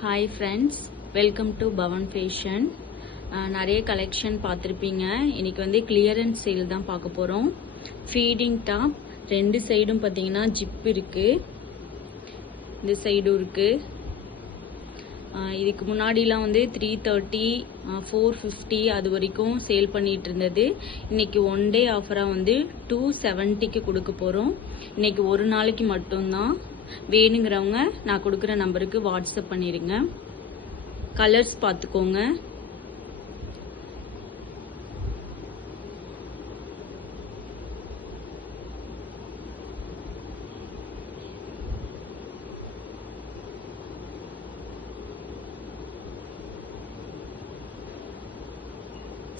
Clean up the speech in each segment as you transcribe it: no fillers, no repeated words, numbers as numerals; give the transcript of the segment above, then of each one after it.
Hi friends, welcome to Pavan fashion. நிறைய collection பார்த்துருப்பீங்க. இன்னைக்கு வந்து கிளியரன்ஸ் சேல் தான் பார்க்க போகிறோம். ஃபீடிங் டாப் ரெண்டு சைடும் பார்த்தீங்கன்னா ஜிப் இருக்குது, இந்த சைடும் இருக்குது. இதுக்கு முன்னாடிலாம் வந்து 330, 450 அது வரைக்கும் சேல் பண்ணிட்டு இருந்தது. இன்னைக்கு ஒன் டே ஆஃபராக வந்து 270க்கு கொடுக்க போகிறோம். இன்னைக்கு ஒரு நாளைக்கு மட்டும்தான். வேணுங்கிறவங்க நான் கொடுக்குற நம்பருக்கு வாட்ஸ்அப் பண்ணிடுங்க. கலர்ஸ் பார்த்துக்கோங்க.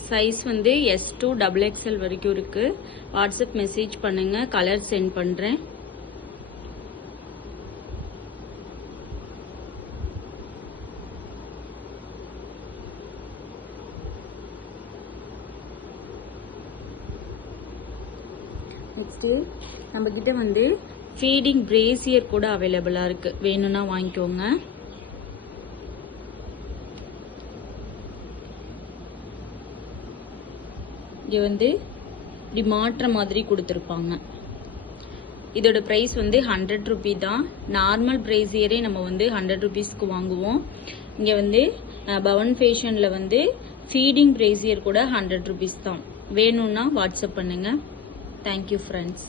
சைஸ் வந்து S2 XXL வரைக்கும் இருக்கு. வாட்ஸ்அப் மெசேஜ் பண்ணுங்க, கலர் சென்ட் பண்றேன். நெக்ஸ்ட்டு நம்ம கிட்ட வந்து ஃபீடிங் பிரேசியர் கூட அவைலபிளாக இருக்கு. வேணும்னா வாங்கிக்கோங்க. இங்கே வந்து இப்படி மாற்ற மாதிரி கொடுத்துருப்பாங்க. இதோட ப்ரைஸ் வந்து 100 ரூபி தான். நார்மல் பிரேசியரே நம்ம வந்து 100 ருபீஸ்க்கு வாங்குவோம். இங்கே வந்து பவன் ஃபேஷனில் வந்து ஃபீடிங் பிரேசியர் கூட 100 ருபீஸ் தான். வேணும்னா வாட்ஸ்அப் பண்ணுங்க. Thank you friends.